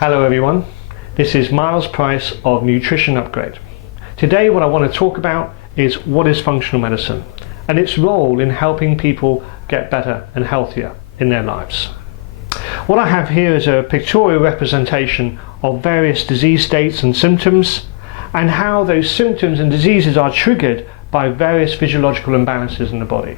Hello everyone, this is Miles Price of Nutrition Upgrade. Today what I want to talk about is what is functional medicine and its role in helping people get better and healthier in their lives. What I have here is a pictorial representation of various disease states and symptoms and how those symptoms and diseases are triggered by various physiological imbalances in the body.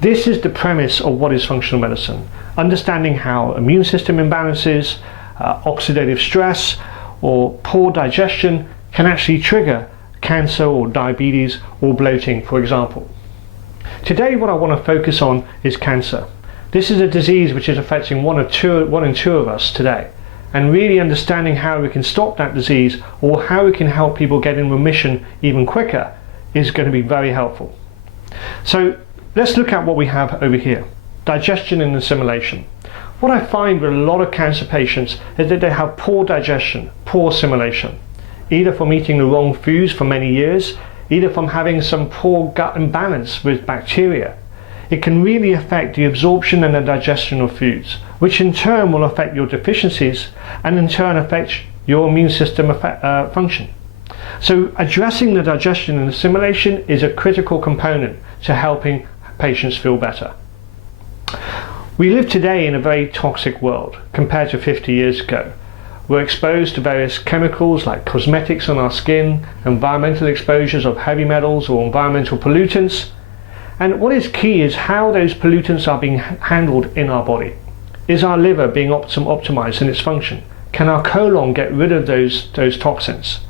This is the premise of what is functional medicine, understanding how immune system imbalances, oxidative stress or poor digestion can actually trigger cancer or diabetes or bloating, for example. Today what I want to focus on is cancer. This is a disease which is affecting one in two of us today, and really understanding how we can stop that disease or how we can help people get in remission even quicker is going to be very helpful. So let's look at what we have over here: digestion and assimilation. What I find with a lot of cancer patients is that they have poor digestion, poor assimilation, either from eating the wrong foods for many years, either from having some poor gut imbalance with bacteria. It can really affect the absorption and the digestion of foods, which in turn will affect your deficiencies and in turn affect your immune system function. So addressing the digestion and assimilation is a critical component to helping patients feel better. We live today in a very toxic world compared to 50 years ago. We're exposed to various chemicals like cosmetics on our skin, environmental exposures of heavy metals or environmental pollutants. And what is key is how those pollutants are being handled in our body. Is our liver being optimized in its function? Can our colon get rid of those toxins?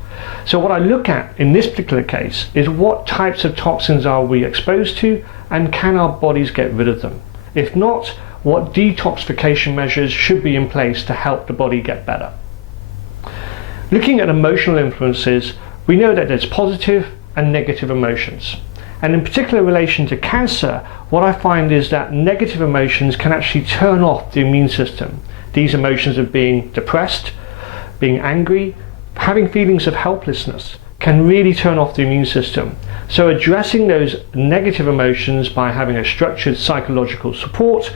So what I look at in this particular case is what types of toxins are we exposed to, and can our bodies get rid of them? If not, what detoxification measures should be in place to help the body get better? Looking at emotional influences, we know that there's positive and negative emotions. And in particular relation to cancer, what I find is that negative emotions can actually turn off the immune system. These emotions of being depressed, being angry, having feelings of helplessness can really turn off the immune system. So addressing those negative emotions by having a structured psychological support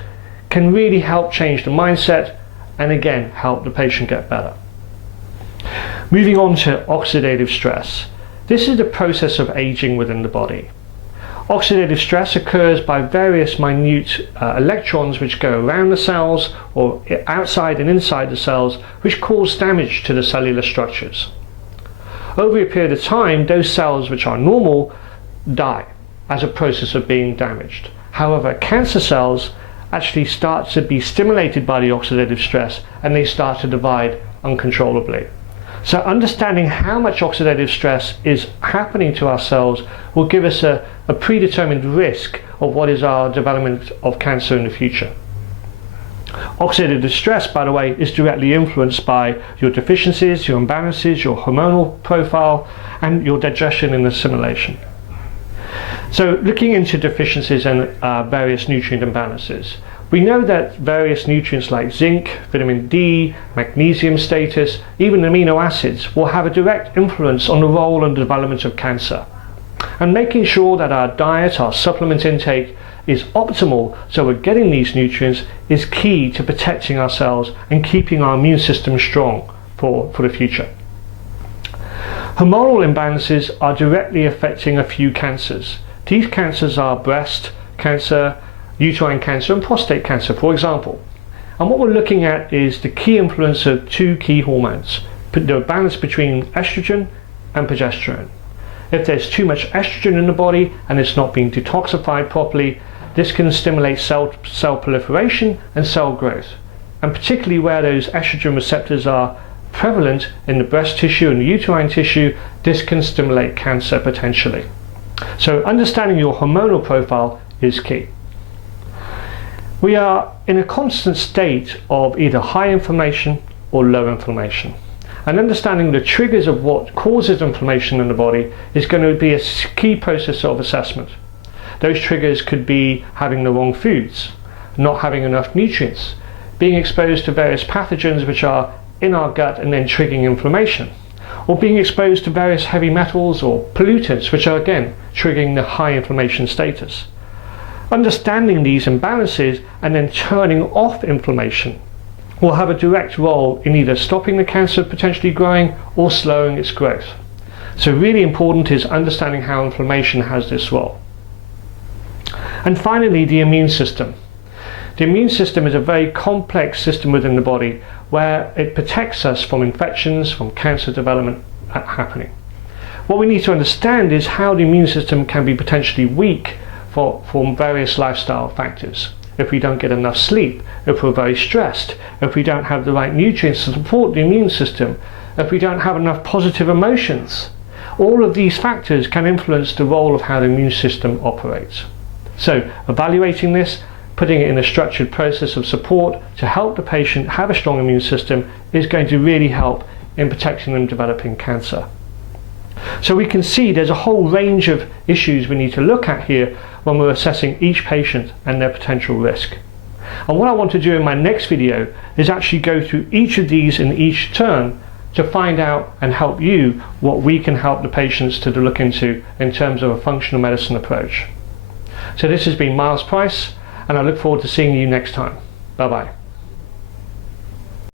can really help change the mindset and again help the patient get better. Moving on to oxidative stress. This is the process of aging within the body. Oxidative stress occurs by various minute electrons which go around the cells or outside and inside the cells, which cause damage to the cellular structures. Over a period of time, those cells which are normal die as a process of being damaged. However, cancer cells actually start to be stimulated by the oxidative stress and they start to divide uncontrollably. So understanding how much oxidative stress is happening to our cells will give us a predetermined risk of what is our development of cancer in the future. Oxidative stress, by the way, is directly influenced by your deficiencies, your imbalances, your hormonal profile, and your digestion and assimilation. So looking into deficiencies and various nutrient imbalances, we know that various nutrients like zinc, vitamin D, magnesium status, even amino acids will have a direct influence on the role and development of cancer. And making sure that our diet, our supplement intake is optimal so we're getting these nutrients is key to protecting ourselves and keeping our immune system strong for the future. Hormonal imbalances are directly affecting a few cancers. These cancers are breast cancer, uterine cancer and prostate cancer, for example. And what we're looking at is the key influence of two key hormones, the balance between estrogen and progesterone. If there's too much estrogen in the body and it's not being detoxified properly, this can stimulate cell proliferation and cell growth. And particularly where those estrogen receptors are prevalent in the breast tissue and the uterine tissue, this can stimulate cancer potentially. So understanding your hormonal profile is key. We are in a constant state of either high inflammation or low inflammation. And understanding the triggers of what causes inflammation in the body is going to be a key process of assessment. Those triggers could be having the wrong foods, not having enough nutrients, being exposed to various pathogens which are in our gut and then triggering inflammation, or being exposed to various heavy metals or pollutants which are again triggering the high inflammation status. Understanding these imbalances and then turning off inflammation will have a direct role in either stopping the cancer potentially growing or slowing its growth. So really important is understanding how inflammation has this role. And finally, the immune system. The immune system is a very complex system within the body where it protects us from infections, from cancer development happening. What we need to understand is how the immune system can be potentially weak from various lifestyle factors. If we don't get enough sleep, if we're very stressed, if we don't have the right nutrients to support the immune system, if we don't have enough positive emotions, all of these factors can influence the role of how the immune system operates. So evaluating this, putting it in a structured process of support to help the patient have a strong immune system is going to really help in protecting them developing cancer. So we can see there's a whole range of issues we need to look at here when we're assessing each patient and their potential risk. And what I want to do in my next video is actually go through each of these in each turn to find out and help you what we can help the patients to look into in terms of a functional medicine approach. So this has been Miles Price, and I look forward to seeing you next time. Bye bye.